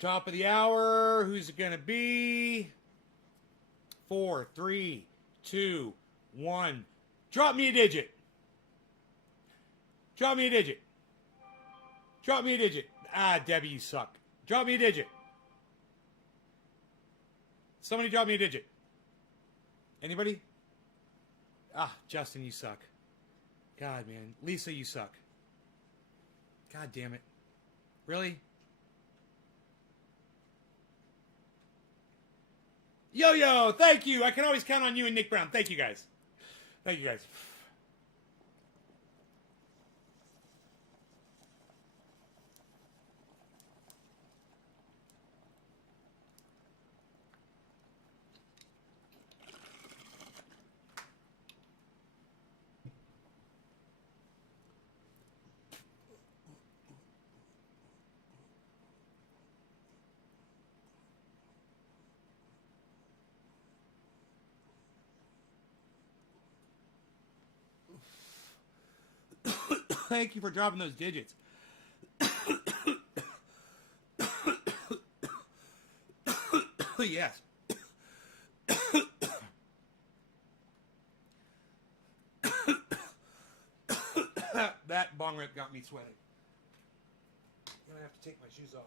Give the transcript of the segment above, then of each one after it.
Top of the hour. Who's it going to be? 4, 3, 2, 1. Drop me a digit. Drop me a digit. Drop me a digit. Ah, Debbie, you suck. Drop me a digit. Somebody drop me a digit. Anybody? Ah, Justin, you suck. God, man. Lisa, you suck. God damn it. Really? Yo, thank you. I can always count on you and Nick Brown. Thank you, guys. Thank you, guys. Thank you for dropping those digits. Yes. That bong rip got me sweating. I'm gonna have to take my shoes off.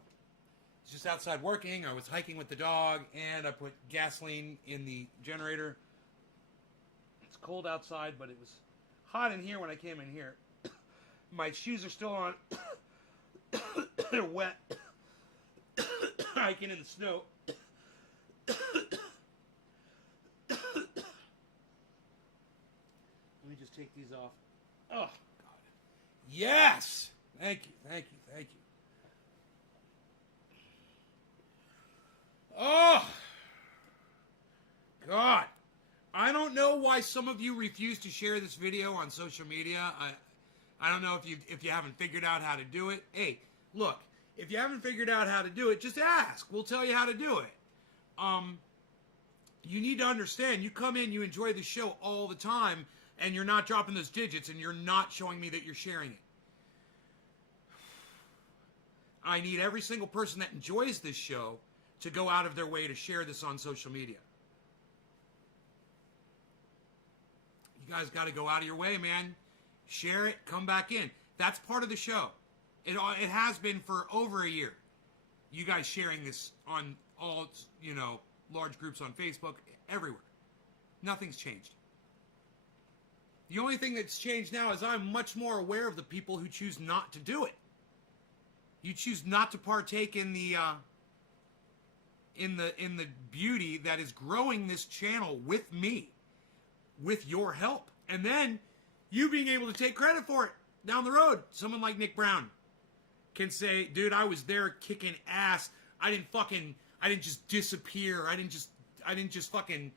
It's just outside working. I was hiking with the dog, and I put gasoline in the generator. It's cold outside, but it was hot in here when I came in here. My shoes are still on. They're wet. Hiking in the snow. Let me just take these off. Oh, God. Yes! Thank you. Oh! God. I don't know why some of you refuse to share this video on social media. I don't know if you haven't figured out how to do it. Hey, look, if you haven't figured out how to do it, just ask. We'll tell you how to do it. You need to understand, you come in, you enjoy the show all the time, and you're not dropping those digits, and you're not showing me that you're sharing it. I need every single person that enjoys this show to go out of their way to share this on social media. You guys got to go out of your way, man. Share it, come back in. That's part of the show. It has been for over a year. You guys sharing this on all, large groups on Facebook, everywhere. Nothing's changed. The only thing that's changed now is I'm much more aware of the people who choose not to do it. You choose not to partake in the beauty that is growing this channel with me, with your help, and then you being able to take credit for it down the road. Someone like Nick Brown can say, dude, I was there kicking ass. I didn't just disappear. I didn't just fucking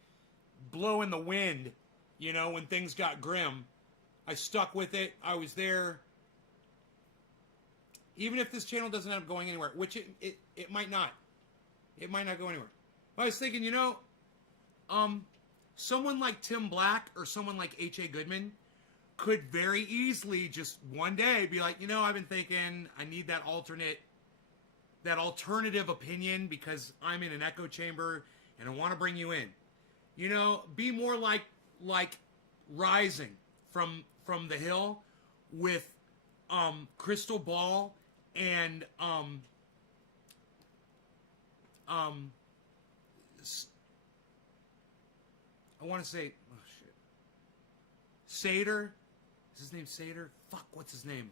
blow in the wind, when things got grim. I stuck with it. I was there. Even if this channel doesn't end up going anywhere, which it might not. It might not go anywhere. But I was thinking, someone like Tim Black or someone like H.A. Goodman could very easily just one day be like, I've been thinking I need that alternative opinion because I'm in an echo chamber and I want to bring you in. Be more like Rising from the Hill with Crystal Ball and I want to say, oh shit, Sater. Is his name Sater? Fuck, what's his name?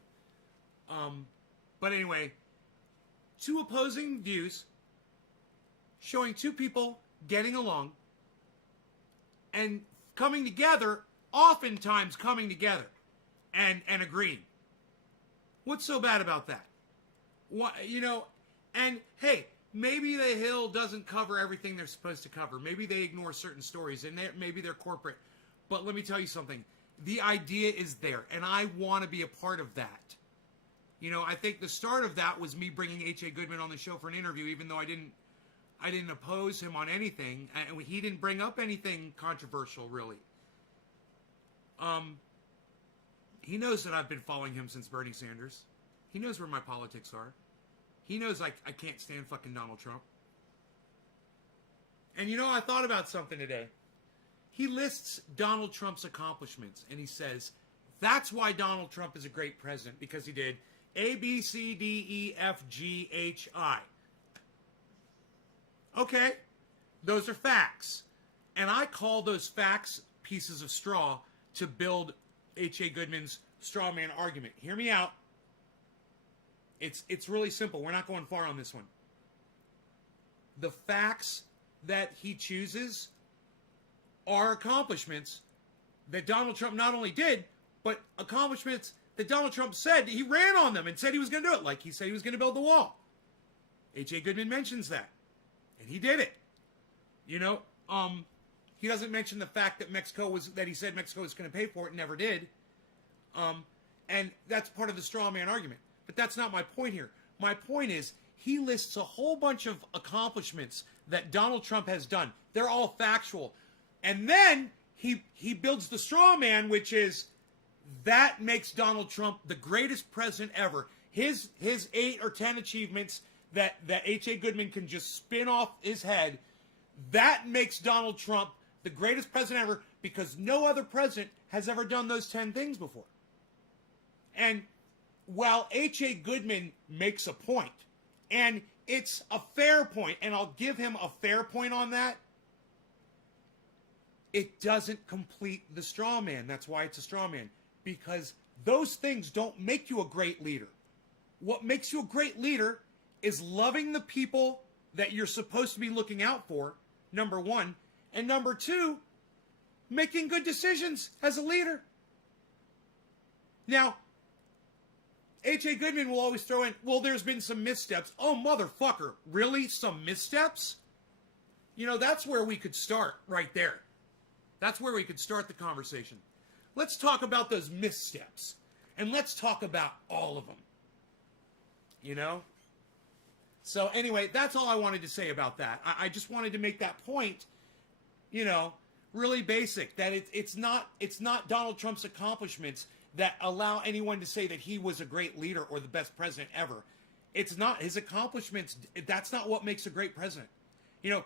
But anyway, two opposing views showing two people getting along and coming together, oftentimes coming together and agreeing. What's so bad about that? What, and hey, maybe The Hill doesn't cover everything they're supposed to cover. Maybe they ignore certain stories and maybe they're corporate. But let me tell you something. The idea is there, and I want to be a part of that. I think the start of that was me bringing H.A. Goodman on the show for an interview, even though I didn't oppose him on anything, and he didn't bring up anything controversial, really. He knows that I've been following him since Bernie Sanders. He knows where my politics are. He knows I can't stand fucking Donald Trump. And you know, I thought about something today. He lists Donald Trump's accomplishments, and he says, that's why Donald Trump is a great president, because he did A, B, C, D, E, F, G, H, I. Okay, those are facts. And I call those facts pieces of straw to build H.A. Goodman's straw man argument. Hear me out. It's really simple. We're not going far on this one. The facts that he chooses are accomplishments that Donald Trump not only did, but accomplishments that Donald Trump said he ran on them and said he was going to do it, like he said he was going to build the wall. H.A. Goodman mentions that, and he did it. You know, he doesn't mention the fact that he said Mexico was going to pay for it and never did. And that's part of the straw man argument. But that's not my point here. My point is he lists a whole bunch of accomplishments that Donald Trump has done. They're all factual. And then he builds the straw man, which is that makes Donald Trump the greatest president ever. His 8 or 10 achievements that H.A. Goodman can just spin off his head, that makes Donald Trump the greatest president ever because no other president has ever done those 10 things before. And while H.A. Goodman makes a point, and it's a fair point, and I'll give him a fair point on that, it doesn't complete the straw man. That's why it's a straw man. Because those things don't make you a great leader. What makes you a great leader is loving the people that you're supposed to be looking out for, number one. And number two, making good decisions as a leader. Now, H.A. Goodman will always throw in, well, there's been some missteps. Oh, motherfucker, really? Some missteps? You know, that's where we could start right there. That's where we could start the conversation. Let's talk about those missteps. And let's talk about all of them. You know? So anyway, that's all I wanted to say about that. I just wanted to make that point, you know, really basic. That it's not Donald Trump's accomplishments that allow anyone to say that he was a great leader or the best president ever. It's not his accomplishments. That's not what makes a great president. You know,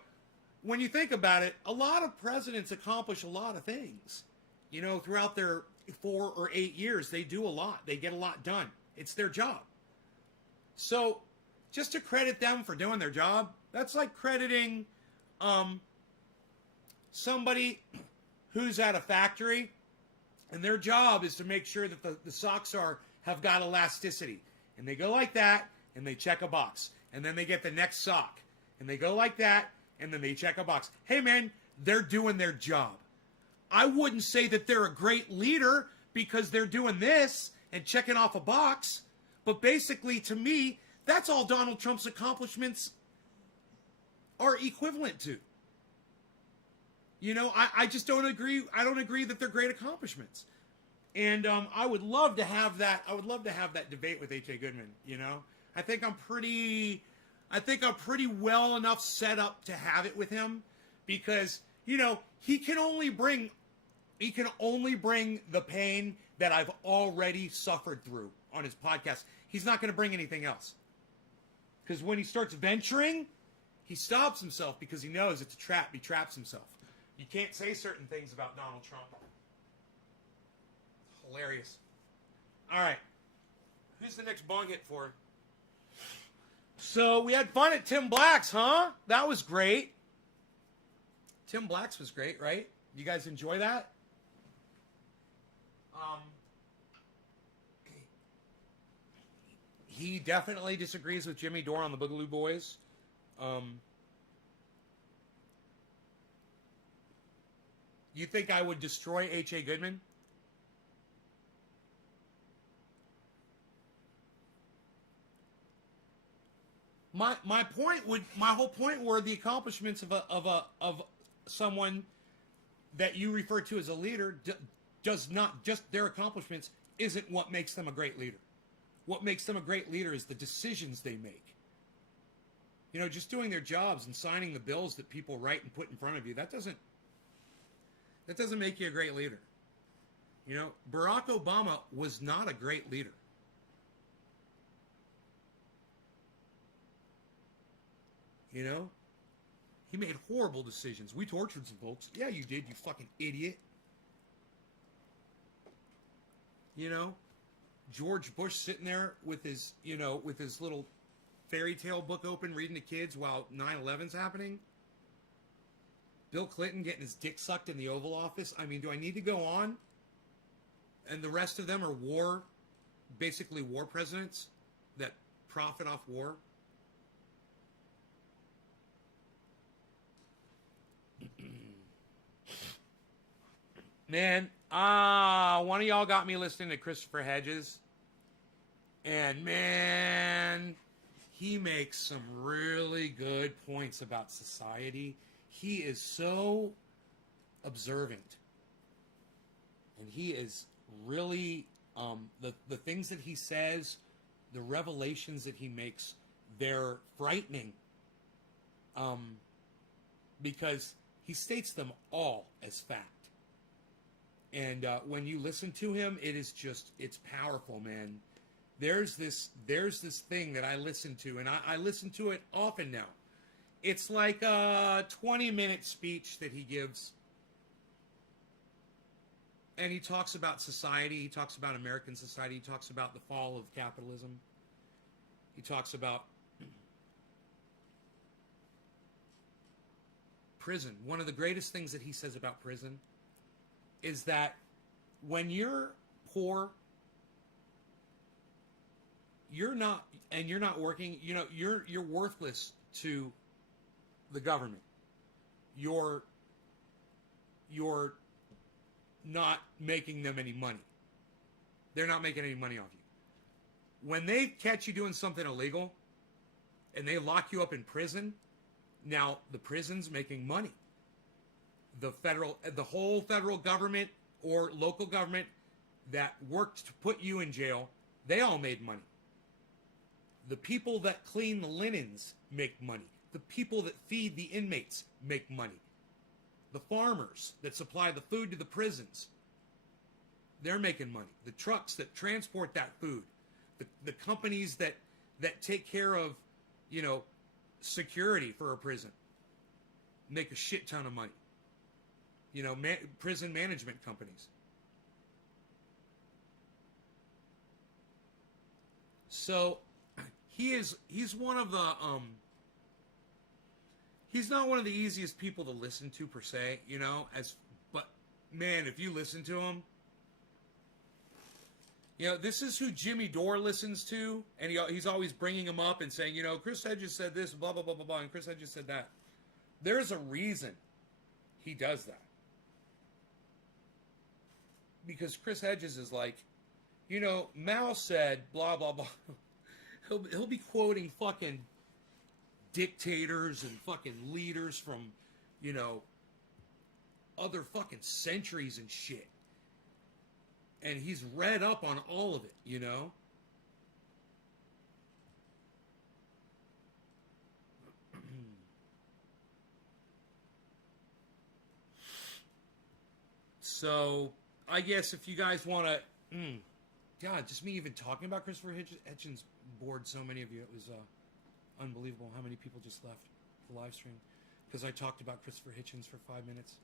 when you think about it, a lot of presidents accomplish a lot of things. You know, throughout their 4 or 8 years, they do a lot. They get a lot done. It's their job. So just to credit them for doing their job, that's like crediting somebody who's at a factory and their job is to make sure that the socks have got elasticity. And they go like that, and they check a box. And then they get the next sock. And they go like that, and then they check a box. Hey, man, they're doing their job. I wouldn't say that they're a great leader because they're doing this and checking off a box. But basically, to me, that's all Donald Trump's accomplishments are equivalent to. You know, I just don't agree. I don't agree that they're great accomplishments. And I would love to have that. I would love to have that debate with H.A. Goodman. You know, I think I'm pretty well enough set up to have it with him because, you know, he can only bring the pain that I've already suffered through on his podcast. He's not going to bring anything else. Because when he starts venturing, he stops himself because he knows it's a trap. He traps himself. You can't say certain things about Donald Trump. Hilarious. All right. Who's the next bong hit for? So we had fun at Tim Black's, huh? That was great. Tim Black's was great, right? You guys enjoy that? He definitely disagrees with Jimmy Dore on the Boogaloo Boys. You think I would destroy H.A. Goodman? My whole point were the accomplishments of someone that you refer to as a leader does not just their accomplishments isn't what makes them a great leader. What makes them a great leader is the decisions they make. You know, just doing their jobs and signing the bills that people write and put in front of you, that doesn't make you a great leader. You know, Barack Obama was not a great leader. You know? He made horrible decisions. We tortured some folks. Yeah, you did, you fucking idiot. You know? George Bush sitting there with his, with his little fairy tale book open, reading to kids while 9/11's happening. Bill Clinton getting his dick sucked in the Oval Office. I mean, do I need to go on? And the rest of them are basically war presidents that profit off war. Man, one of y'all got me listening to Christopher Hedges. And man, he makes some really good points about society. He is so observant. And he is really, the things that he says, the revelations that he makes, they're frightening. Because he states them all as fact. And when you listen to him, it's powerful, man. There's this thing that I listen to, and I listen to it often now. It's like a 20-minute speech that he gives. And he talks about society. He talks about American society. He talks about the fall of capitalism. He talks about prison. One of the greatest things that he says about prison is that when you're poor, you're not working, you're worthless to the government. You're not making them any money. They're not making any money off you. When they catch you doing something illegal and they lock you up in prison, now the prison's making money. The whole federal government or local government that worked to put you in jail, they all made money. The people that clean the linens make money. The people that feed the inmates make money. The farmers that supply the food to the prisons, they're making money. The trucks that transport that food, the companies that take care of, security for a prison, make a shit ton of money. Prison management companies. So he's one of the he's not one of the easiest people to listen to per se, but man, if you listen to him, this is who Jimmy Dore listens to, and he's always bringing him up and saying, Chris Hedges said this, blah blah blah blah blah, and Chris Hedges said that. There's a reason he does that. Because Chris Hedges is like, Mao said blah blah blah. He'll be quoting fucking dictators and fucking leaders from, other fucking centuries and shit. And he's read up on all of it, So, I guess if you guys want to... God, just me even talking about Christopher Hitchens bored so many of you. It was unbelievable how many people just left the live stream because I talked about Christopher Hitchens for 5 minutes.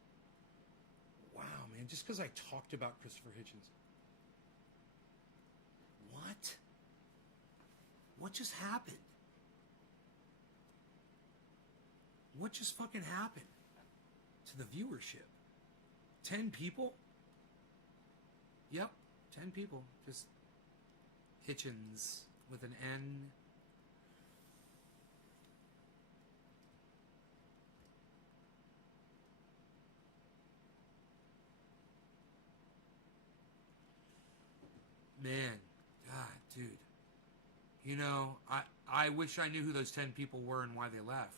Wow, man, just because I talked about Christopher Hitchens. What? What just happened? What just fucking happened to the viewership? 10 people? Yep, 10 people. Just Hitchens with an N. Man, God, dude. I wish I knew who those 10 people were and why they left.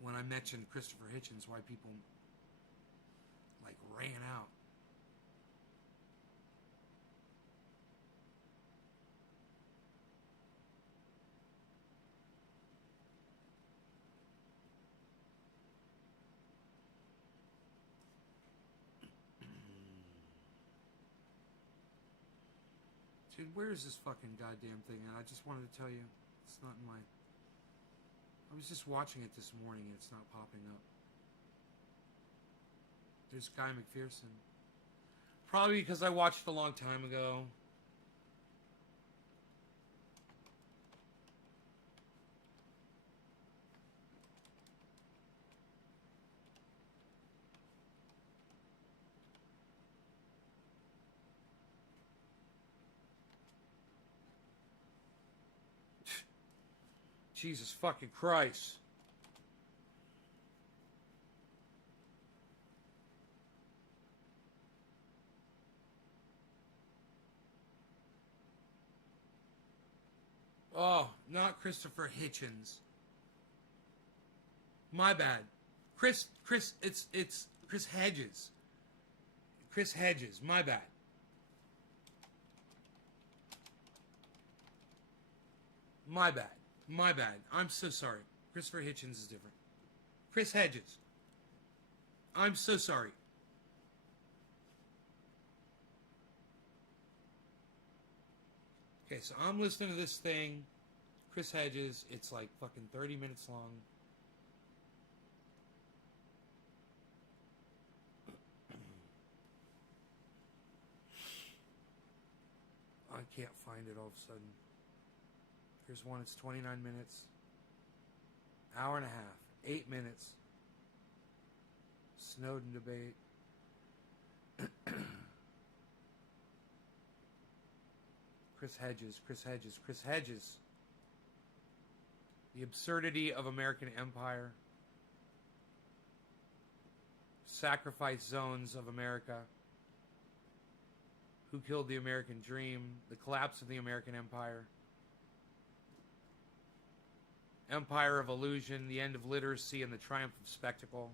When I mentioned Christopher Hitchens, why people, ran out. Dude, where is this fucking goddamn thing? And I just wanted to tell you, It's not in my... I was just watching it this morning and it's not popping up. There's Guy McPherson. Probably because I watched it a long time ago. Jesus fucking Christ. Oh, not Christopher Hitchens. My bad. It's Chris Hedges. Chris Hedges, my bad. My bad. My bad. I'm so sorry. Christopher Hitchens is different. Chris Hedges. I'm so sorry. Okay, so I'm listening to this thing. Chris Hedges. It's like fucking 30 minutes long. I can't find it all of a sudden. Here's one, it's 29 minutes. Hour and a half. 8 minutes. Snowden debate. Chris Hedges, Chris Hedges, Chris Hedges. The absurdity of American empire. Sacrifice zones of America. Who killed the American dream? The collapse of the American empire. Empire of illusion, the end of literacy, and the triumph of spectacle.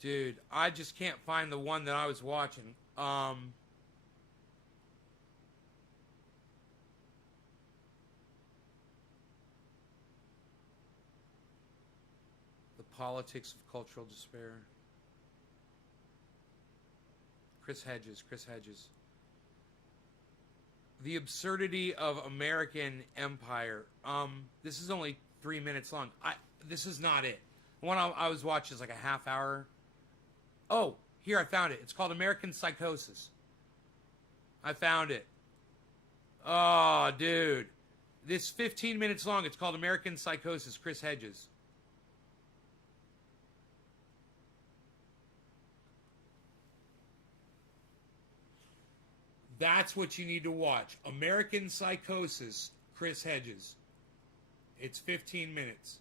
Dude, I just can't find the one that I was watching. The politics of cultural despair. Chris Hedges, Chris Hedges. The absurdity of American empire. This is only 3 minutes long. This is not it. The one I was watching is like a half hour. Oh, here I found it. It's called American Psychosis. I found it. Oh, dude. This 15 minutes long. It's called American Psychosis. Chris Hedges. That's what you need to watch. American Psychosis, Chris Hedges. It's 15 minutes.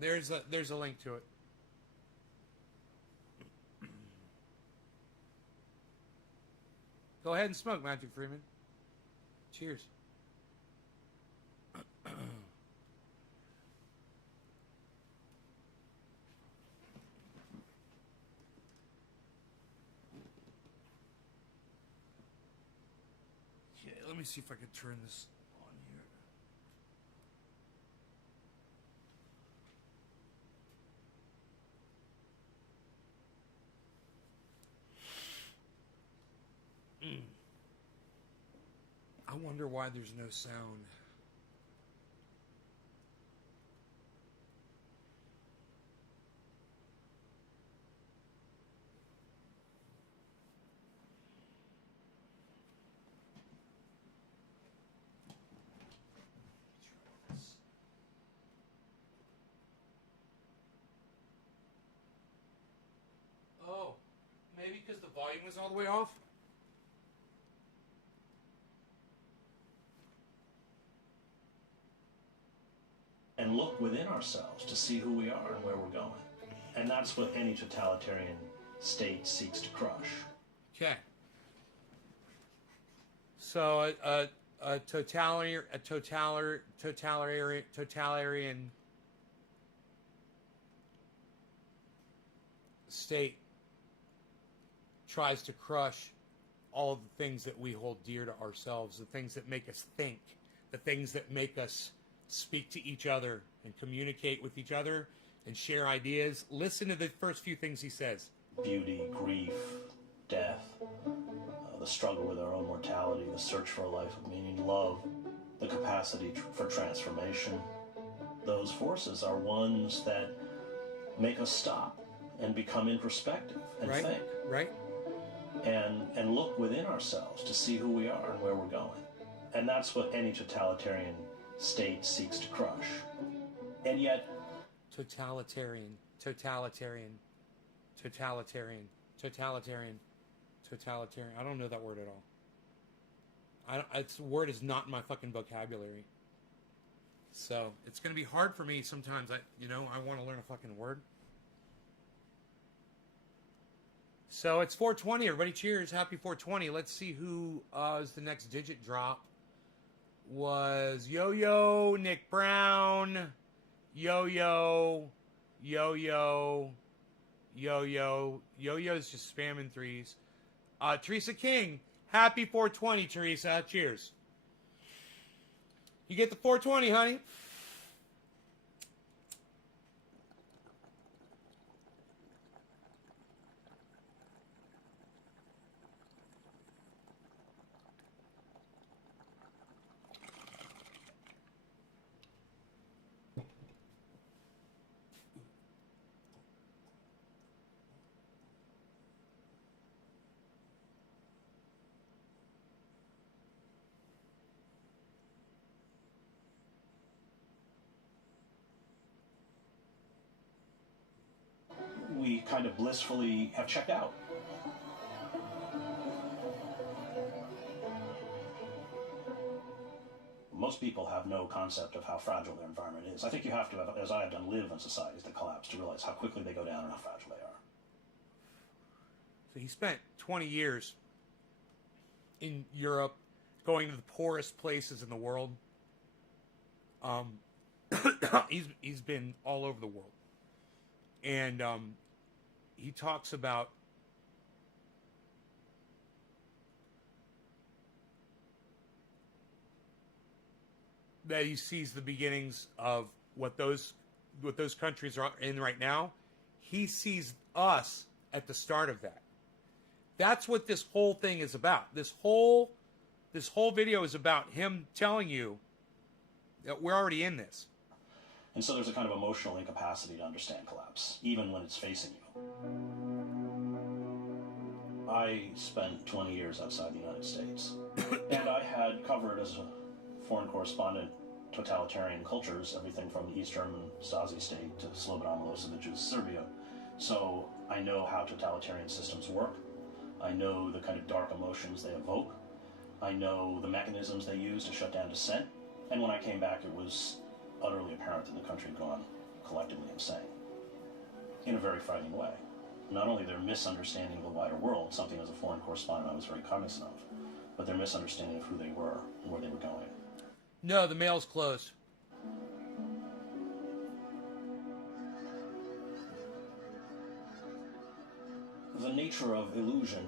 There's a link to it. Go ahead and smoke, Magic Freeman. Cheers. Let me see if I can turn this on here. I wonder why there's no sound. Oh, maybe because the volume was all the way off? And look within ourselves to see who we are and where we're going. And that's what any totalitarian state seeks to crush. Okay. So a totalitarian state tries to crush all of the things that we hold dear to ourselves, the things that make us think, the things that make us speak to each other and communicate with each other. and share ideas. Listen to the first few things he says. Beauty, grief, death, the struggle with our own mortality, the search for a life of meaning, love, the capacity for transformation. Those forces are ones that make us stop and become introspective and think. Right. And look within ourselves to see who we are and where we're going. And that's what any totalitarian state seeks to crush. And yet... Totalitarian. I don't know that word at all. It's word is not in my fucking vocabulary. So it's going to be hard for me sometimes. I want to learn a fucking word. So it's 420. Everybody cheers. Happy 420. Let's see who is the next digit drop. Was Yo-Yo, Nick Brown, Yo-Yo. Yo-Yo's just spamming threes. Teresa King. Happy 420, Teresa. Cheers. You get the 420, honey. we kind of blissfully have checked out. Most people have no concept of how fragile their environment is. I think you have to, as I have done, live in societies that collapse to realize how quickly they go down and how fragile they are. So he spent 20 years in Europe, going to the poorest places in the world. He's been all over the world. And he talks about that he sees the beginnings of what those countries are in right now. He sees us at the start of that. That's what this whole thing is about. This whole video is about him telling you that we're already in this. And so there's a kind of emotional incapacity to understand collapse, even when it's facing you. I spent 20 years outside the United States, and I had covered as a foreign correspondent totalitarian cultures, everything from the East German Stasi state to Slobodan Milosevic's Serbia. So I know how totalitarian systems work. I know the kind of dark emotions they evoke. I know the mechanisms they use to shut down dissent. And when I came back, it was utterly apparent that the country had gone collectively insane in a very frightening way. Not only their misunderstanding of the wider world, something as a foreign correspondent I was very cognizant of, but their misunderstanding of who they were and where they were going. No, the mail's closed. The nature of illusion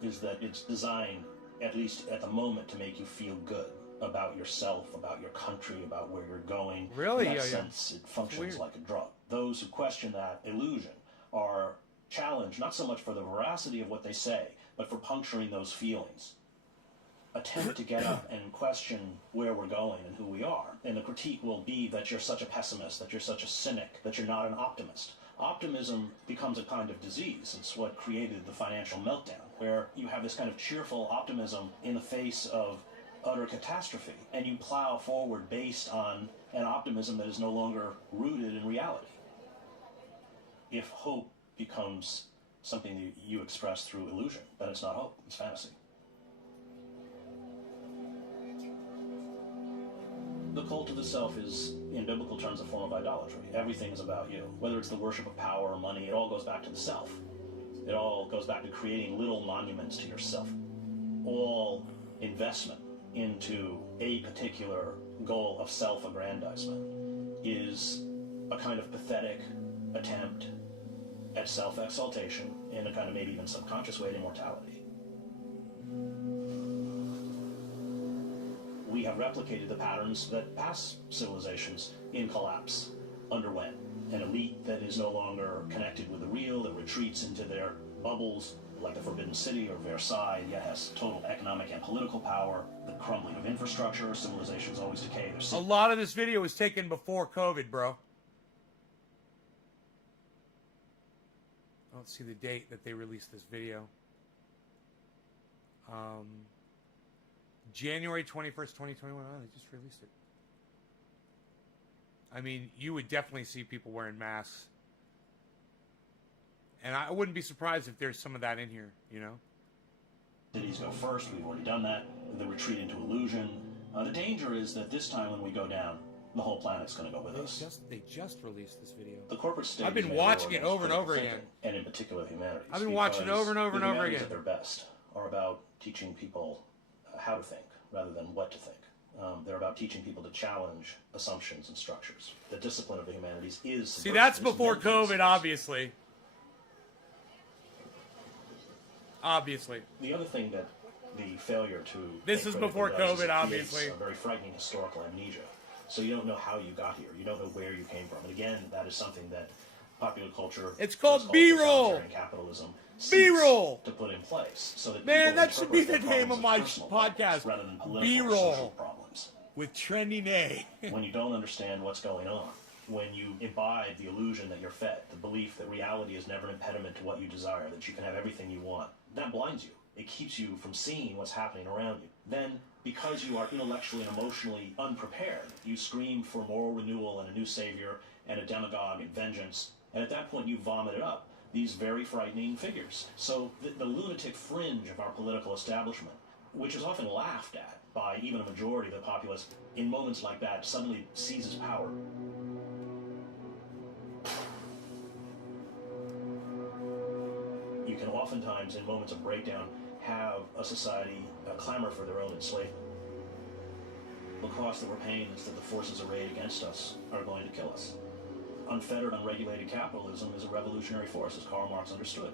is that it's designed, at least at the moment, to make you feel good about yourself, about your country, about where you're going. Really? In that sense, it functions like a drug. Those who question that illusion are challenged not so much for the veracity of what they say, but for puncturing those feelings. Attempt to get up and question where we're going and who we are. And the critique will be that you're such a pessimist, that you're such a cynic, that you're not an optimist. Optimism becomes a kind of disease. It's what created the financial meltdown, where you have this kind of cheerful optimism in the face of utter catastrophe, and you plow forward based on an optimism that is no longer rooted in reality. If hope becomes something that you express through illusion, then it's not hope, it's fantasy. The cult of the self is, in biblical terms, a form of idolatry. Everything is about you. Whether it's the worship of power or money, it all goes back to the self. It all goes back to creating little monuments to yourself. All investment into a particular goal of self-aggrandizement is a kind of pathetic attempt at self-exaltation in a kind of maybe even subconscious way to immortality. We have replicated the patterns that past civilizations in collapse underwent. an elite that is no longer connected with the real, that retreats into their bubbles, like the Forbidden City or Versailles, yet has total economic and political power, the crumbling of infrastructure, civilizations always decay. A lot of this video was taken before COVID, bro. I don't see the date that they released this video. January 21st, 2021. Oh, they just released it. I mean, you would definitely see people wearing masks. And I wouldn't be surprised if there's some of that in here, you know? Cities go first. We've already done that. The retreat into illusion. The danger is that this time when we go down, the whole planet's going to go with us. They just released this video. The corporate state. I've been watching it over and over again. And in particular, humanities. I've been watching it over and over and over again. At their best are about teaching people how to think rather than what to think. They're about teaching people to challenge assumptions and structures. The discipline of the humanities is... See, that's before COVID, obviously. Obviously. The other thing that the failure to... This is before COVID, obviously. A very frightening historical amnesia. So you don't know how you got here. You don't know where you came from. And again, that is something that popular culture... It's called B-roll! Capitalism B-roll! ...to put in place. So that man, that should be the name of my podcast. Rather than political B-roll. problems. With Trendy Nay. When you don't understand what's going on, when you imbibe the illusion that you're fed, the belief that reality is never an impediment to what you desire, that you can have everything you want, that blinds you. It keeps you from seeing what's happening around you. Then, because you are intellectually and emotionally unprepared, you scream for moral renewal and a new savior and a demagogue and vengeance, and at that point you vomited up these very frightening figures. So the lunatic fringe of our political establishment, which is often laughed at by even a majority of the populace, in moments like that suddenly seizes power. You can oftentimes, in moments of breakdown, have a society clamor for their own enslavement. The cost that we're paying is that the forces arrayed against us are going to kill us. Unfettered, unregulated capitalism is a revolutionary force, as Karl Marx understood.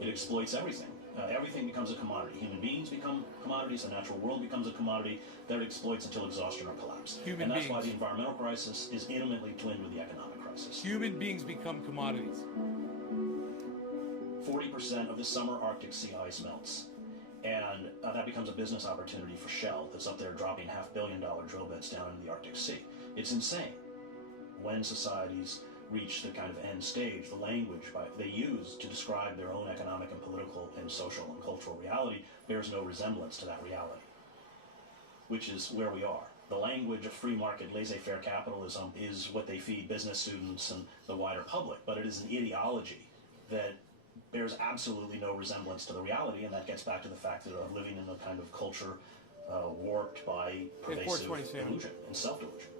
It exploits everything. Everything becomes a commodity. Human beings become commodities. The natural world becomes a commodity that it exploits until exhaustion or collapse. And that's why the environmental crisis is intimately twinned with the economic crisis. Human beings become commodities. 40% of the summer Arctic sea ice melts. And that becomes a business opportunity for Shell that's up there dropping $500 million drill bits down into the Arctic Sea. It's insane. When societies reach the kind of end stage, the language they use to describe their own economic and political and social and cultural reality bears no resemblance to that reality, which is where we are. The language of free market laissez-faire capitalism is what they feed business students and the wider public, but it is an ideology that bears absolutely no resemblance to the reality, and that gets back to the fact that of living in a kind of culture warped by pervasive illusion and self-delusion.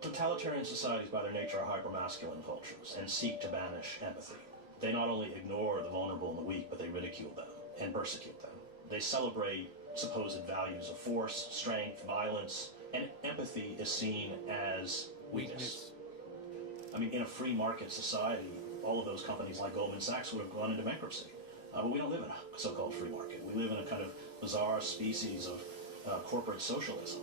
Totalitarian societies by their nature are hypermasculine cultures and seek to banish empathy. They not only ignore the vulnerable and the weak, but they ridicule them and persecute them. They celebrate supposed values of force, strength, violence, and empathy is seen as weakness. I mean, in a free market society, all of those companies like Goldman Sachs would have gone into bankruptcy. But we don't live in a so-called free market. We live in a kind of bizarre species of corporate socialism.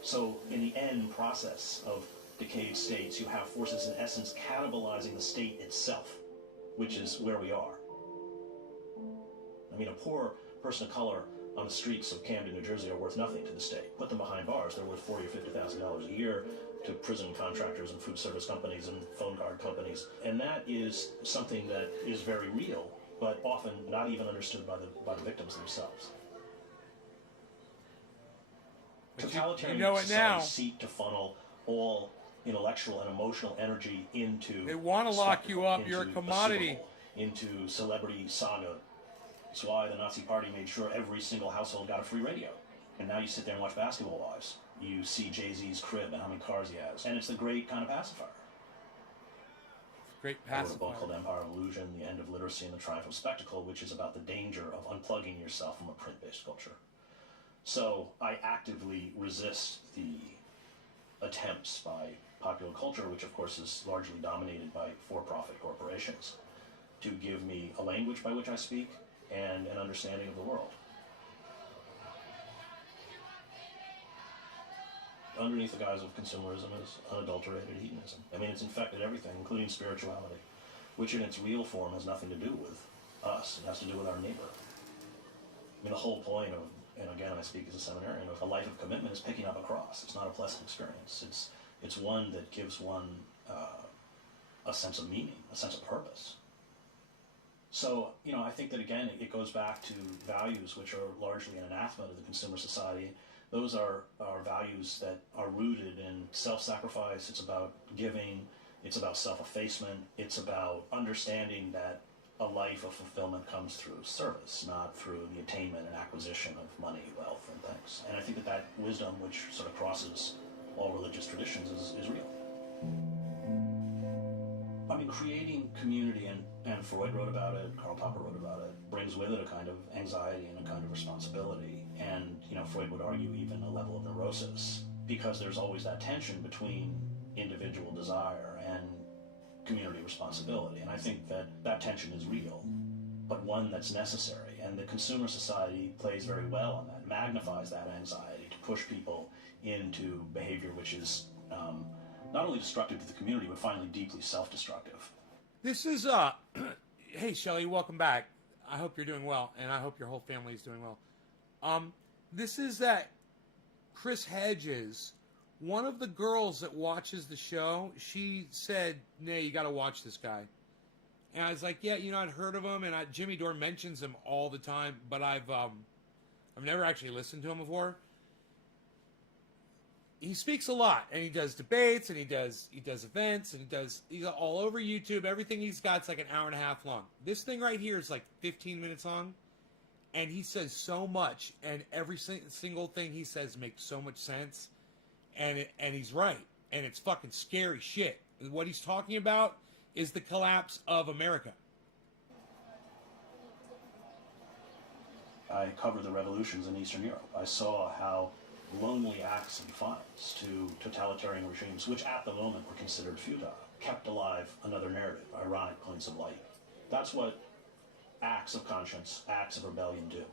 So in the end process of decayed states, you have forces in essence cannibalizing the state itself, which is where we are. I mean, a poor person of color on the streets of Camden, New Jersey are worth nothing to the state. Put them behind bars, they're worth $40,000 or $50,000 a year to prison contractors and food service companies and phone card companies. And that is something that is very real, but often not even understood by the victims themselves. Totalitarian societies seek to funnel all intellectual and emotional energy into... They want to lock you up, you're a commodity. Into celebrity saga. That's why the Nazi Party made sure every single household got a free radio. And now you sit there and watch Basketball Wives. You see Jay-Z's crib and how many cars he has. And it's the great kind of pacifier. Great pacifier. I wrote a book called Empire of Illusion, The End of Literacy and the Triumph of Spectacle, which is about the danger of unplugging yourself from a print-based culture. So I actively resist the attempts by popular culture, which of course is largely dominated by for-profit corporations, to give me a language by which I speak and an understanding of the world. underneath the guise of consumerism is unadulterated hedonism. I mean, it's infected everything, including spirituality, which in its real form has nothing to do with us. It has to do with our neighbor. I mean, the whole point of, and again, I speak as a seminarian, of a life of commitment is picking up a cross. It's not a pleasant experience. It's one that gives one a sense of meaning, a sense of purpose. So, I think that, again, it goes back to values which are largely an anathema to the consumer society. Those are values that are rooted in self-sacrifice. It's about giving. It's about self-effacement. It's about understanding that a life of fulfillment comes through service, not through the attainment and acquisition of money, wealth, and things. And I think that wisdom, which sort of crosses all religious traditions, is real. I mean, creating community, and Freud wrote about it, Karl Popper wrote about it, brings with it a kind of anxiety and a kind of responsibility. And, Freud would argue even a level of neurosis, because there's always that tension between individual desire and community responsibility. And I think that tension is real, but one that's necessary. And the consumer society plays very well on that, magnifies that anxiety to push people into behavior which is not only destructive to the community, but finally deeply self-destructive. This is, hey, Shelley, welcome back. I hope you're doing well, and I hope your whole family is doing well. This is that Chris Hedges, one of the girls that watches the show, she said, "Nay, you got to watch this guy." And I was like, "Yeah, I'd heard of him, and Jimmy Dore mentions him all the time, but I've never actually listened to him before." He speaks a lot, and he does debates, and he does events, and he's all over YouTube. Everything he's got's like an hour and a half long. This thing right here is like 15 minutes long, and he says so much, and every single thing he says makes so much sense, and he's right, and it's fucking scary shit. What he's talking about is the collapse of America. I covered the revolutions in Eastern Europe. I saw how lonely acts and defiance to totalitarian regimes, which at the moment were considered futile, kept alive another narrative, ironic points of light. That's what acts of conscience, acts of rebellion do.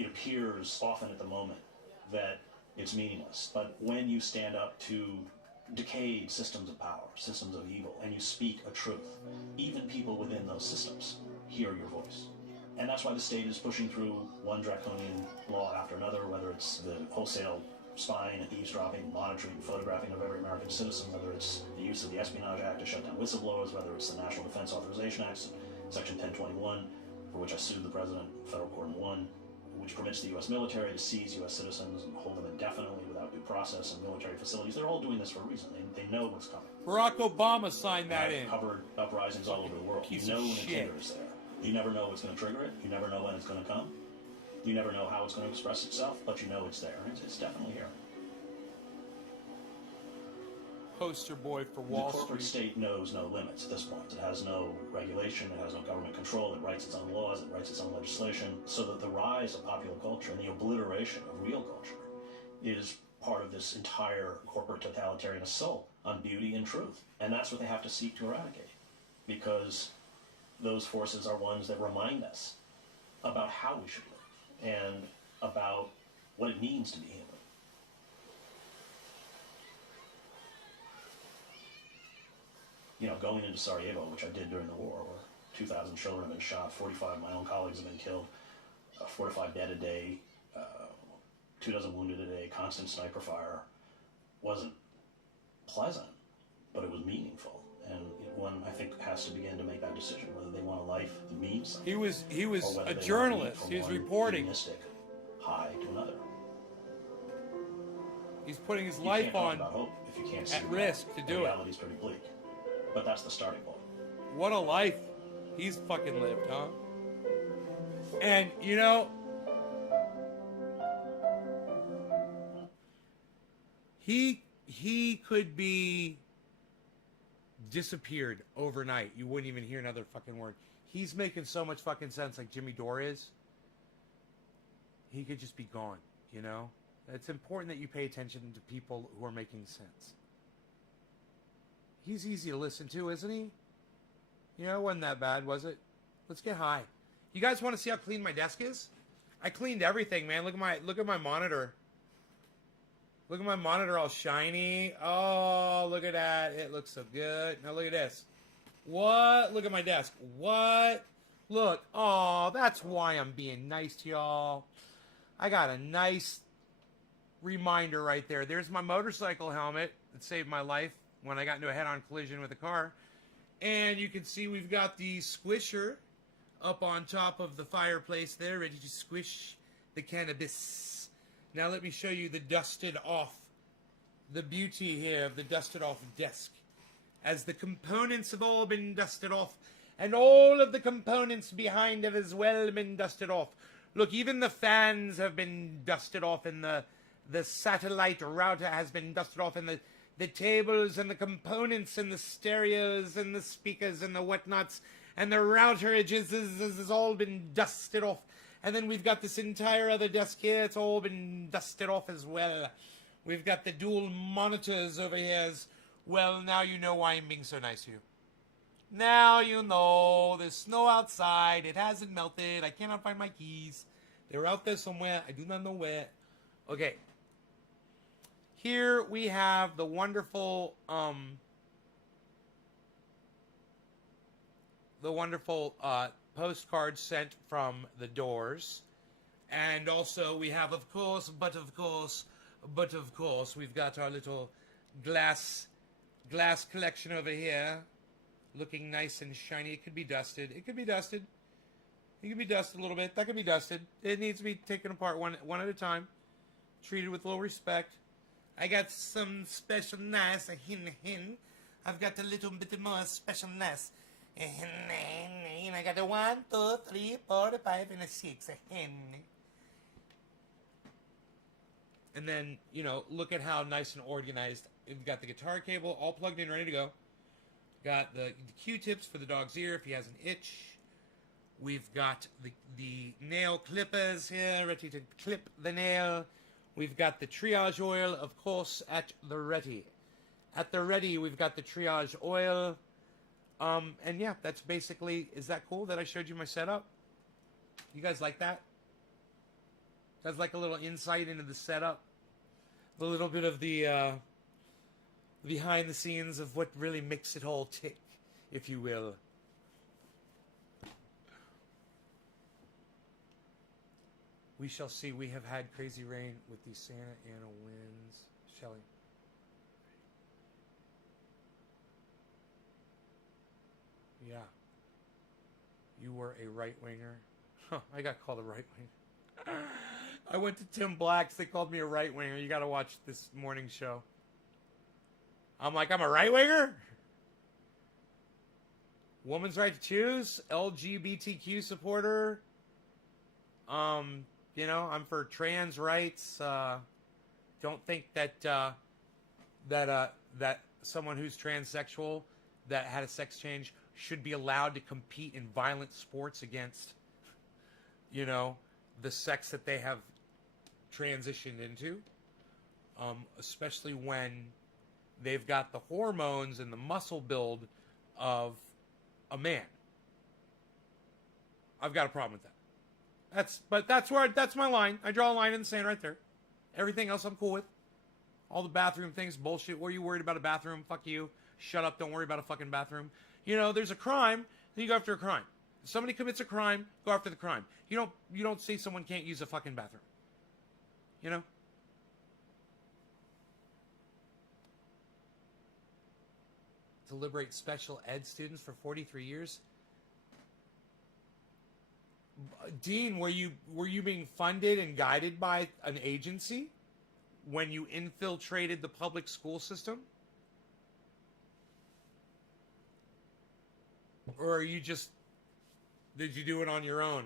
It appears often at the moment that it's meaningless, but when you stand up to decayed systems of power, systems of evil, and you speak a truth, even people within those systems hear your voice. And that's why the state is pushing through one draconian law after another, whether it's the wholesale spying and eavesdropping, monitoring, photographing of every American citizen, whether it's the use of the Espionage Act to shut down whistleblowers, whether it's the National Defense Authorization Act, Section 1021, for which I sued the president, federal court in one, which permits the U.S. military to seize U.S. citizens and hold them indefinitely without due process in military facilities. They're all doing this for a reason. They know what's coming. Barack Obama signed that in. Covered uprisings all over the world. You know when the trigger is there. You never know what's going to trigger it. You never know when it's going to come. You never know how it's going to express itself, but you know it's there. It's definitely here. Poster boy for Wall Street. The corporate state knows no limits at this point. It has no regulation. It has no government control. It writes its own laws. It writes its own legislation. So that the rise of popular culture and the obliteration of real culture is part of this entire corporate totalitarian assault on beauty and truth. And that's what they have to seek to eradicate. Because those forces are ones that remind us about how we should live and about what it means to be human. Going into Sarajevo, which I did during the war, where 2,000 children have been shot, 45 of my own colleagues have been killed, 4 to 5 dead a day, 24 wounded a day, constant sniper fire, wasn't pleasant, but it was meaningful. And one, I think, has to begin to make that decision, whether they want a life that means something. He was a journalist. He was reporting. High to another. He's putting his life on hope if you can't see at risk to do it. Reality's pretty bleak, but that's the starting point. What a life he's fucking lived, huh? And he could be disappeared overnight. You wouldn't even hear another fucking word. He's making so much fucking sense, like Jimmy Dore is. He could just be gone, It's important that you pay attention to people who are making sense. He's easy to listen to, isn't he? It wasn't that bad, was it? Let's get high. You guys want to see how clean my desk is? I cleaned everything, man. Look at my monitor. Look at my monitor all shiny. Oh, look at that. It looks so good. Now look at this. What? Look at my desk. What? Look. Oh, that's why I'm being nice to y'all. I got a nice reminder right there. There's my motorcycle helmet that saved my life when I got into a head-on collision with a car. And you can see we've got the squisher up on top of the fireplace there, ready to squish the cannabis. Now let me show you the dusted off, the beauty here of the dusted off desk. As the components have all been dusted off, and all of the components behind it as well been dusted off. Look, even the fans have been dusted off, and the satellite router has been dusted off, and the tables and the components and the stereos and the speakers and the whatnots and the router edges has all been dusted off. And then we've got this entire other desk here. It's all been dusted off as well. We've got the dual monitors over here as well. Now you know why I'm being so nice to you. Now you know. There's snow outside. It hasn't melted. I cannot find my keys. They're out there somewhere. I do not know where. Okay. Here we have the wonderful postcard sent from the Doors. And also we have, of course, we've got our little glass collection over here, looking nice and shiny. It could be dusted. It could be dusted. It could be dusted a little bit. That could be dusted. It needs to be taken apart one at a time, treated with a little respect. I got some specialness, a hin. I've got a little bit more specialness. And I got a 1, 2, 3, 4, 5, and a 6. A hen. And then, look at how nice and organized. We've got the guitar cable all plugged in, ready to go. Got the Q-tips for the dog's ear if he has an itch. We've got the nail clippers here, ready to clip the nail. We've got the triage oil, of course, at the ready. At the ready, we've got the triage oil. And yeah, that's basically, is that cool that I showed you my setup? You guys like that? That's like a little insight into the setup. A little bit of the behind the scenes of what really makes it all tick, if you will. We shall see. We have had crazy rain with these Santa Ana winds. Shelley. Yeah. You were a right-winger. Huh, I got called a right-winger. I went to Tim Black's. They called me a right-winger. You got to watch this morning show. I'm like, I'm a right-winger? Woman's right to choose. LGBTQ supporter. I'm for trans rights. Don't think that that someone who's transsexual that had a sex change should be allowed to compete in violent sports against, the sex that they have transitioned into. Especially when they've got the hormones and the muscle build of a man. I've got a problem with that. That's my line. I draw a line in the sand right there. Everything else I'm cool with. All the bathroom things, bullshit. What are you worried about a bathroom? Fuck you. Shut up. Don't worry about a fucking bathroom. There's a crime, then you go after a crime. If somebody commits a crime, go after the crime. You don't say someone can't use a fucking bathroom. To liberate special ed students for 43 years. Dean, were you being funded and guided by an agency when you infiltrated the public school system? Or did you do it on your own?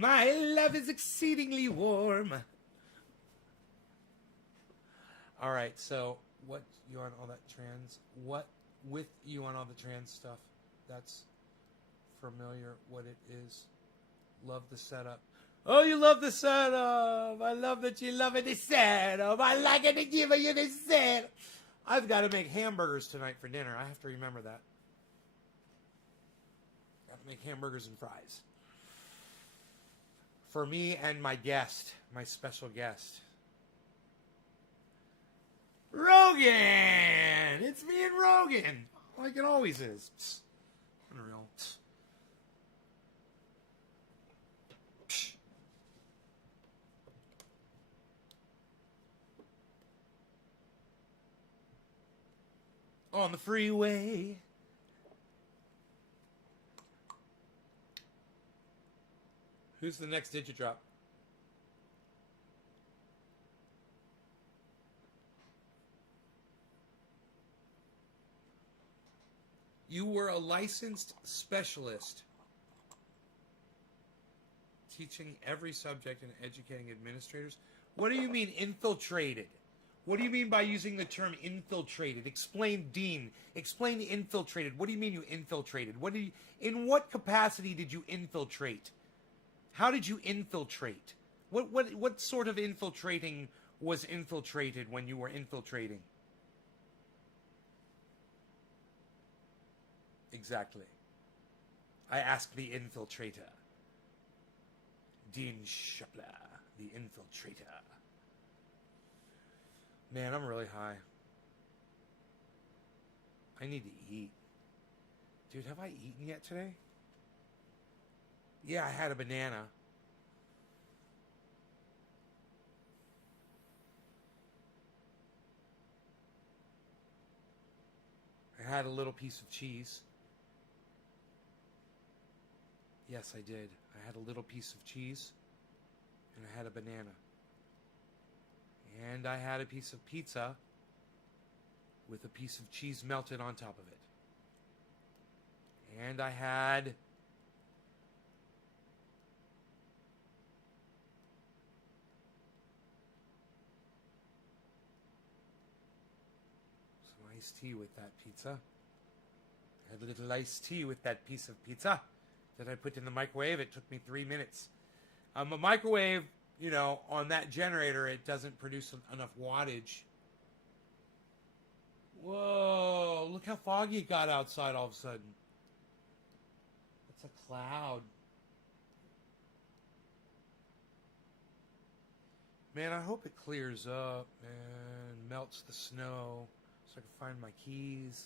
My love is exceedingly warm. All right, so what you on all that trans? What with you on all the trans stuff? That's familiar. What it is? Love the setup. Oh, you love the setup. I love that you love it. The setup. I like it to give you the setup. I've got to make hamburgers tonight for dinner. I have to remember that. Got to make hamburgers and fries for me and my guest, my special guest. Rogan! It's me and Rogan! Like it always is. Psst. Unreal. Psst. Psst. On the freeway. Who's the next digit drop? You were a licensed specialist teaching every subject and educating administrators. What do you mean infiltrated? What do you mean by using the term infiltrated? Explain, Dean. Explain infiltrated. What do you mean you infiltrated? In what capacity did you infiltrate? How did you infiltrate? What sort of infiltrating was infiltrated when you were infiltrating? Exactly. I asked the infiltrator. Dean Shupler, the infiltrator. Man, I'm really high. I need to eat. Dude, have I eaten yet today? Yeah, I had a banana. I had a little piece of cheese. Yes, I did. I had a little piece of cheese, and I had a banana. And I had a piece of pizza with a piece of cheese melted on top of it. And I had some iced tea with that pizza. I had a little iced tea with that piece of pizza that I put in the microwave. It took me 3 minutes. A microwave, you know, on that generator, it doesn't produce enough wattage. Whoa, look how foggy it got outside all of a sudden. It's a cloud. Man, I hope it clears up and melts the snow so I can find my keys.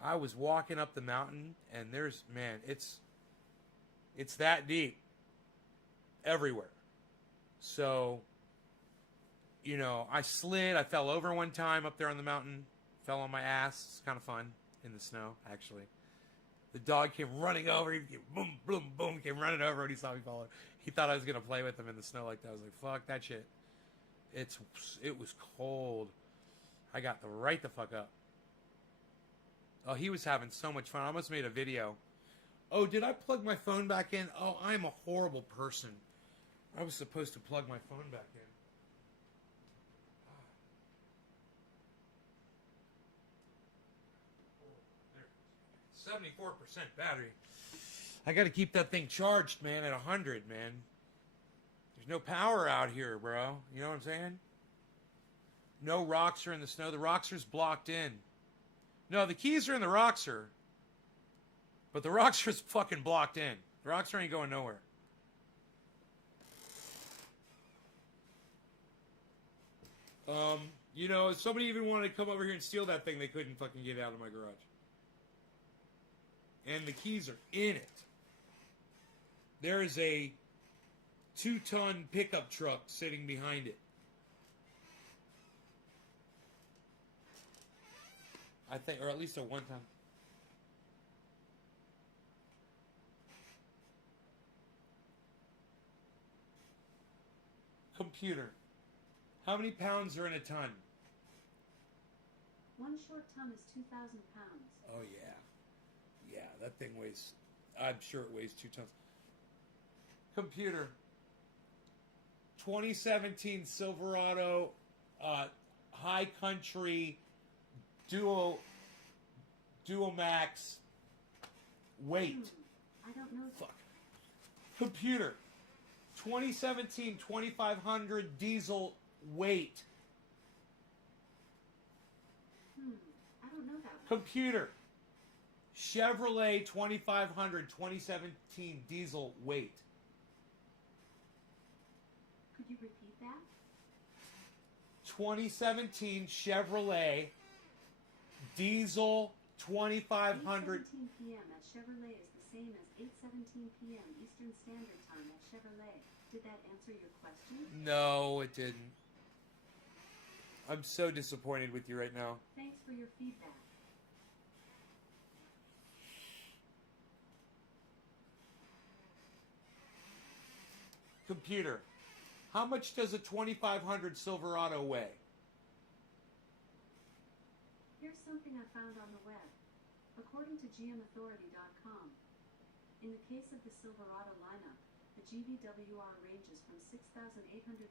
I was walking up the mountain, and there's, man, it's that deep everywhere. So, you know, I slid. I fell over one time up there on the mountain. Fell on my ass. It's kind of fun in the snow, actually. The dog came running over. He came, boom, boom, boom, came running over, and he saw me fall. He thought I was going to play with him in the snow like that. I was like, fuck that shit. It was cold. I got right the fuck up. Oh, he was having so much fun. I almost made a video. Oh, did I plug my phone back in? Oh, I'm a horrible person. I was supposed to plug my phone back in. 74% battery. I got to keep that thing charged, man, at 100, man. There's no power out here, bro. You know what I'm saying? No Roxer in the snow. The Roxer's blocked in. No, the keys are in the Roxer. But the Roxer's fucking blocked in. The Roxer ain't going nowhere. You know, if somebody even wanted to come over here and steal that thing, they couldn't fucking get out of my garage. And the keys are in it. There is a 2-ton pickup truck sitting behind it. I think, or at least a 1-ton. Computer. How many pounds are in a ton? 1 short ton is 2,000 pounds. Oh, yeah. Yeah, that thing weighs I'm sure it weighs 2 tons. Computer. 2017 Silverado High Country Duo Max weight. I don't know. Fuck. Computer. 2017 2500 diesel weight. I don't know that one. Computer. Chevrolet 2500 2017 diesel weight. Could you repeat that? 2017 Chevrolet diesel 2500. 8:17 p.m. at Chevrolet is the same as 8:17 p.m. Eastern Standard Time at Chevrolet. Did that answer your question? No, it didn't. I'm so disappointed with you right now. Thanks for your feedback. Computer. How much does a 2500 Silverado weigh? Here's something I found on the web. According to GMAuthority.com, in the case of the Silverado lineup, the GVWR ranges from 6,800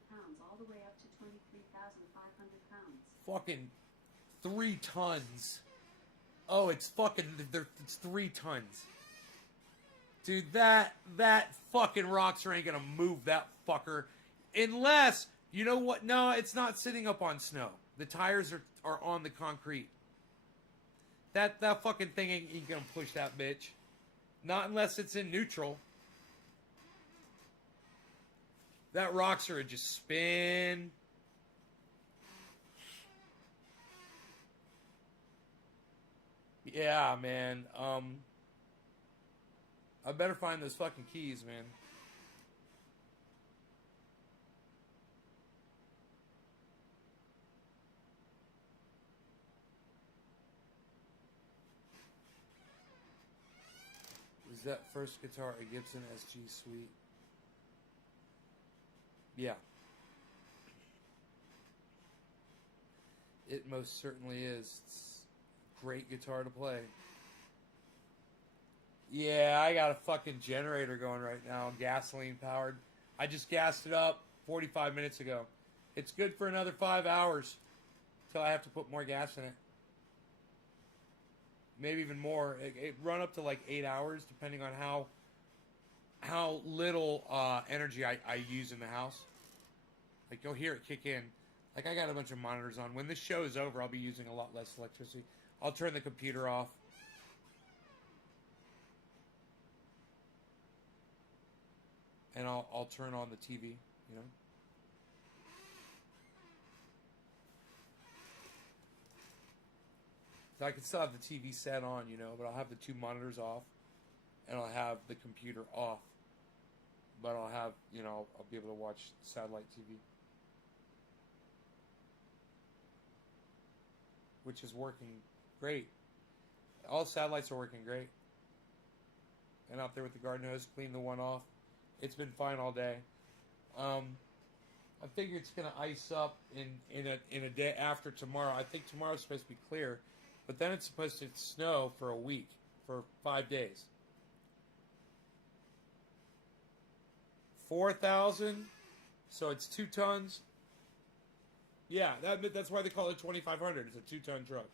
pounds all the way up to 23,500 pounds. Fucking 3 tons. Oh, it's 3 tons. Dude, that fucking Roxor ain't gonna move that fucker. Unless, you know what? No, it's not sitting up on snow. The tires are on the concrete. That fucking thing ain't gonna push that bitch. Not unless it's in neutral. That Roxor would just spin. Yeah, man. I better find those fucking keys, man. Was that first guitar a Gibson SG Suite? Yeah. It most certainly is. It's a great guitar to play. Yeah, I got a fucking generator going right now, gasoline powered. I just gassed it up 45 minutes ago. It's good for another 5 hours till I have to put more gas in it. Maybe even more. It run up to like 8 hours, depending on how little energy I use in the house. Like, you'll hear it kick in. Like, I got a bunch of monitors on. When this show is over, I'll be using a lot less electricity. I'll turn the computer off. And I'll turn on the TV, you know. So I can still have the TV set on, you know, but I'll have the 2 monitors off, and I'll have the computer off. But I'll have, you know, I'll be able to watch satellite TV. Which is working great. All satellites are working great. And out there with the garden hose, clean the one off. It's been fine all day. I figure it's gonna ice up in a day after tomorrow. I think tomorrow's supposed to be clear, but then it's supposed to snow for a week, for 5 days. 4,000, so it's 2 tons. Yeah, that's why they call it 2,500. It's a 2-ton truck.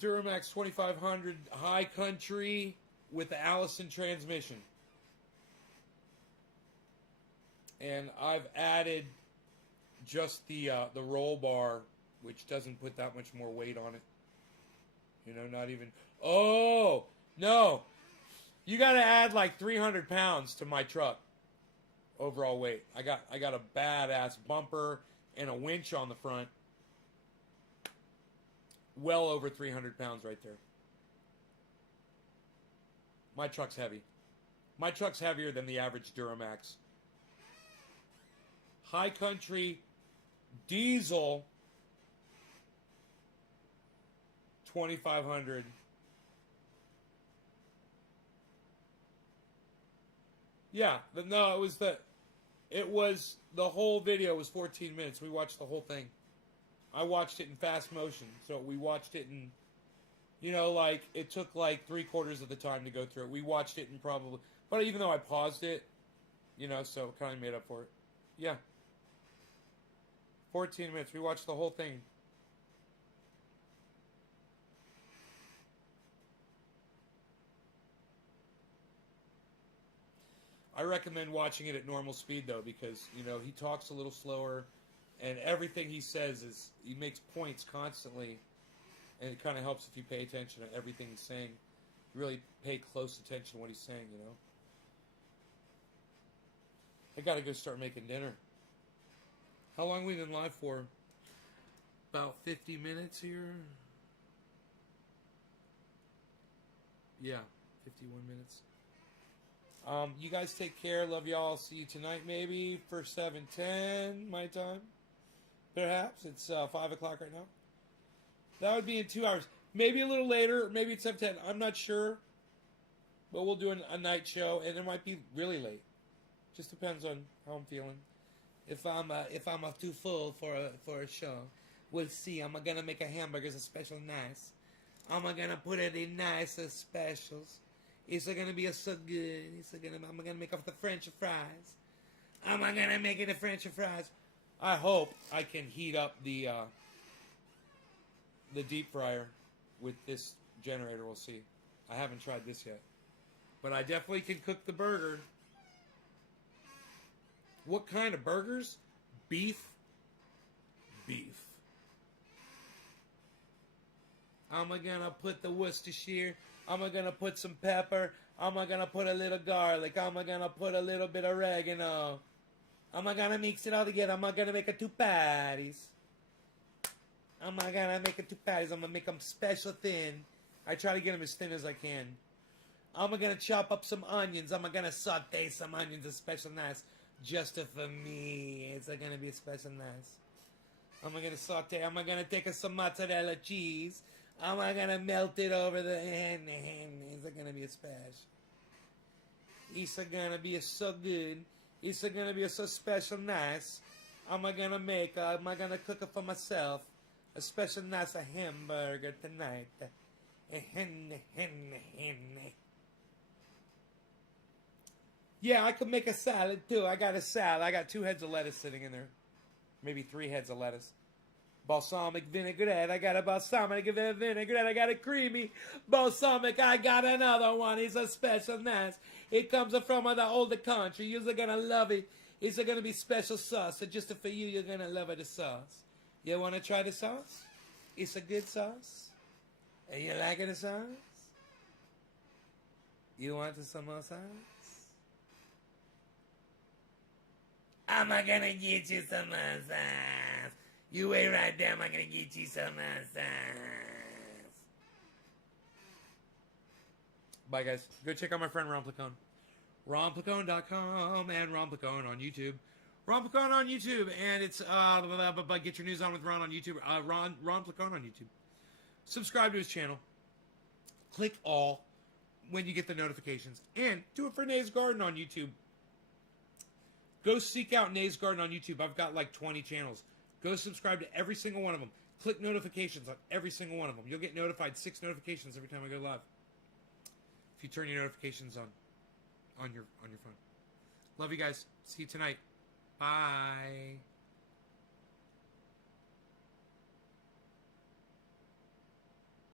Duramax 2500 High Country with the Allison transmission. And I've added just the roll bar, which doesn't put that much more weight on it. You know, not even... Oh! No! You gotta add like 300 pounds to my truck. Overall weight. I got a badass bumper and a winch on the front. Well over 300 pounds right there. My truck's heavy. My truck's heavier than the average Duramax. High Country Diesel 2500. Yeah, no, it was the whole video was 14 minutes. We watched the whole thing. I watched it in fast motion, so we watched it in, like it took like 3/4 of the time to go through it. We watched it in probably, but even though I paused it, so it kind of made up for it. Yeah. 14 minutes. We watched the whole thing. I recommend watching it at normal speed, though, because, he talks a little slower, and everything he says he makes points constantly, and it kind of helps if you pay attention to everything he's saying. Really pay close attention to what he's saying, I gotta go start making dinner. How long have we been live for? About 50 minutes here. Yeah, 51 minutes. You guys take care. Love y'all. See you tonight, maybe for 7:10 my time. Perhaps it's 5 o'clock right now. That would be in 2 hours. Maybe a little later. Maybe it's 7:10. I'm not sure. But we'll do a night show, and it might be really late. Just depends on how I'm feeling. If I'm too full for a show, we'll see. I'm gonna make a hamburgers a special nice. I'm gonna put it in nice specials. It's gonna be so good. I'm gonna make up the French fries. I'm gonna make it the French fries. I hope I can heat up the deep fryer with this generator. We'll see. I haven't tried this yet, but I definitely can cook the burger. What kind of burgers? Beef. I'm gonna put the Worcestershire. I'm gonna put some pepper. I'm gonna put a little garlic. I'm gonna put a little bit of oregano. I'm gonna mix it all together. I'm gonna make it 2 patties. I'm gonna make them special thin. I try to get them as thin as I can. I'm gonna chop up some onions. I'm gonna saute some onions, a special nice, just for me. It's gonna be a special nice. I'm gonna saute. I'm gonna take some mozzarella cheese. I'm gonna melt it over the hen. It's gonna be a special. It's gonna be so good. It's gonna be so special nice. I'm gonna cook it for myself. A special nice hamburger tonight. Yeah, I could make a salad too. I got a salad. I got 2 heads of lettuce sitting in there. Maybe 3 heads of lettuce. Balsamic vinaigrette. I got a balsamic vinaigrette. I got a creamy balsamic. I got another one. It's a special nice. It comes from the older country. You're gonna love it. It's gonna be special sauce. So just for you, you're gonna love it, the sauce. You wanna try the sauce? It's a good sauce. And you like it, the sauce? You want some more sauce? I'm gonna get you some more sauce. You wait right there. I'm gonna get you some more sauce. Bye, guys. Go check out my friend Ron Placone. RonPlacone.com and Ron Placone on YouTube. Ron Placone on YouTube, and it's Get Your News On with Ron on YouTube. Ron Placone on YouTube. Subscribe to his channel. Click all when you get the notifications, and do it for Nays Garden on YouTube. Go seek out Nays Garden on YouTube. I've got like 20 channels. Go subscribe to every single one of them. Click notifications on every single one of them. You'll get notified 6 notifications every time I go live. If you turn your notifications on your phone. Love you guys. See you tonight. Bye.